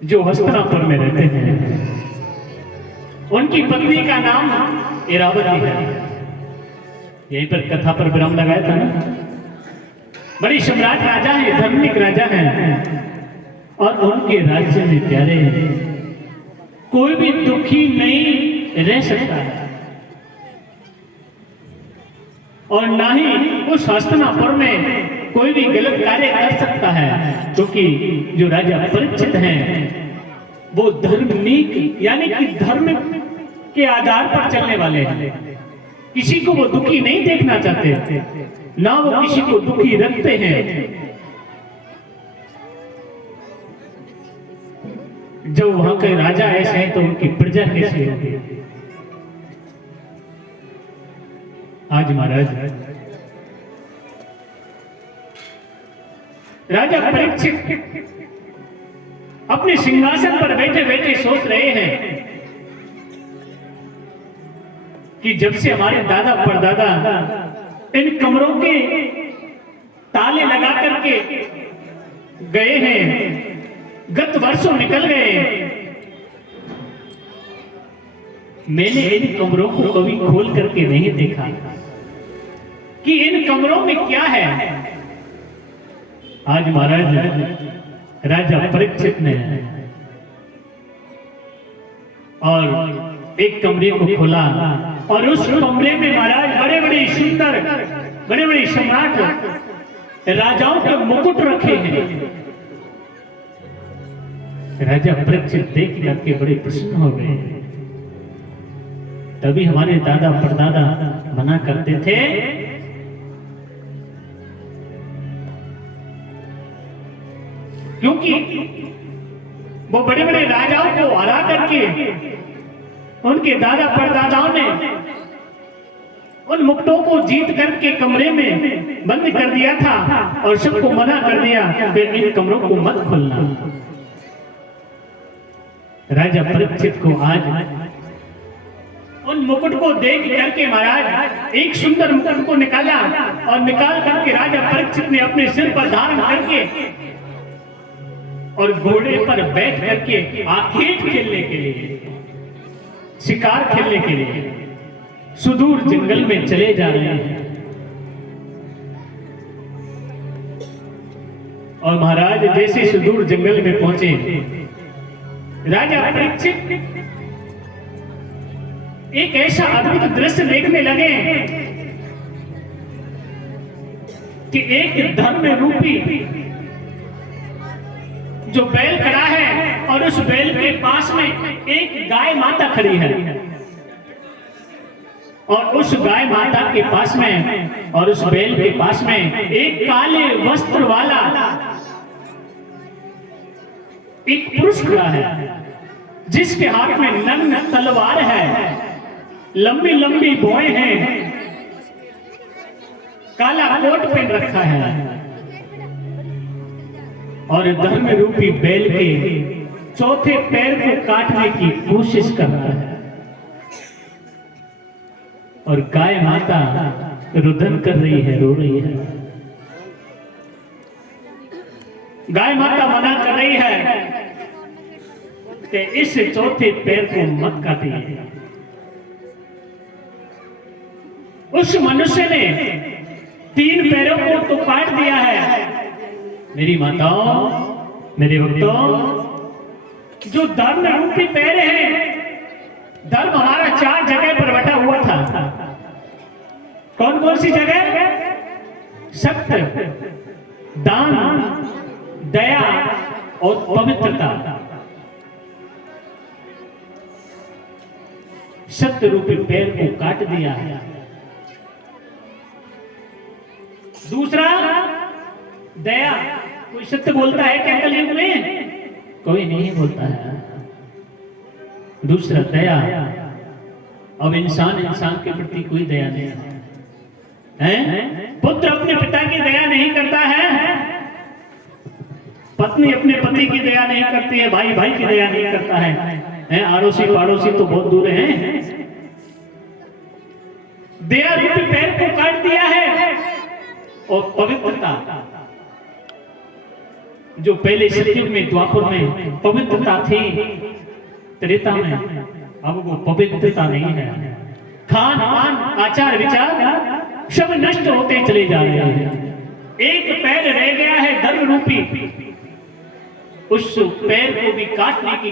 जो हस्तिनापुर में रहते हैं। उनकी पत्नी का नाम इरावती है। यहीं पर कथा पर विराम लगाया था ना। बड़ी सम्राट राजा है, धार्मिक राजा है, और उनके राज्य में प्यारे कोई भी दुखी नहीं रह सकता है, और ना ही उस हस्तिनापुर में कोई भी गलत कार्य कर सकता है, क्योंकि जो राजा परीक्षित हैं वो धार्मिक यानी कि धर्म के आधार पर चलने वाले हैं। किसी को वो दुखी नहीं देखना चाहते, ना वो किसी को दुखी रखते हैं। जब वहां के राजा ऐसे हैं तो उनकी प्रजा कैसी होगी। आज महाराज राजा परीक्षित अपने सिंहासन पर बैठे बैठे सोच रहे हैं कि जब से हमारे दादा परदादा इन कमरों के ताले लगा करके गए हैं, गत वर्षों निकल गए, मैंने इन कमरों को कभी खोल करके नहीं देखा कि इन कमरों में क्या है। आज महाराज राजा परीक्षित ने और एक कमरे को खोला, और उस कमरे में महाराज बड़े बड़े सुंदर बड़े बड़े सम्राट राजाओं के मुकुट रखे हैं। राजा परीक्षित देख करके बड़े प्रसन्न हो गए। तभी हमारे दादा परदादा मना करते थे क्योंकि वो बड़े बड़े राजाओं को हरा करके उनके दादा परदादाओं ने उन मुकुटों को जीत करके कमरे में बंद कर दिया था, और सबको मना कर दिया कि इन कमरों को मत खोलना। राजा परीक्षित को आज उन मुकुट को देख करके महाराज एक सुंदर मुकुट को निकाला, और निकाल करके राजा परीक्षित ने अपने सिर पर धारण करके और घोड़े पर बैठ करके आखेट खेलने के लिए, शिकार खेलने के लिए सुदूर जंगल में चले जा रहे हैं। और महाराज जैसे सुदूर जंगल में पहुंचे, राजा परीक्षित एक ऐसा अद्भुत दृश्य देखने लगे कि एक धर्म रूपी जो बैल खड़ा है, और उस बैल के पास में एक गाय माता खड़ी है, और उस गाय माता के पास में और उस बैल के पास में एक काले वस्त्र वाला एक पुरुष खड़ा है, जिसके हाथ में नग्न तलवार है, लंबी लंबी भौहें हैं, काला कोट पहन रखा है, और धर्म रूपी बैल के चौथे पैर को काटने की कोशिश कर रहा है। और गाय माता रुदन कर रही है, रो रही है। गाय माता मना कर रही है कि इस चौथे पैर को मत काटिए। उस मनुष्य ने 3 पैरों को तो काट दिया है। मेरी माताओं, मेरे भक्तों, जो धर्म रूपी पैर हैं, धर्म हमारा 4 जगह पर बटा हुआ था। कौन कौन सी जगह? सत्य, दान, दया और पवित्रता। सत्य रूपी पैर को काट दिया है। दूसरा दया। कोई सत्य बोलता है क्या कलयुग में? कोई नहीं बोलता है। दूसरा दया। अब इंसान के प्रति कोई दया नहीं है। पुत्र अपने पिता की दया नहीं करता है, पत्नी अपने पति की दया नहीं करती है, भाई भाई की दया नहीं करता है, आड़ोसी पाड़ोसी तो बहुत दूर हैं। दया रूपी पैर को काट दिया है। और पवित्रता, जो पहले सतयुग में द्वापर में पवित्रता थी, त्रेता में अब वो पवित्रता नहीं है। खान पान आचार विचार सब नष्ट होते चले जा रहे हैं। एक पैर रह गया है धर्म रूपी, उस पैर को भी काटने की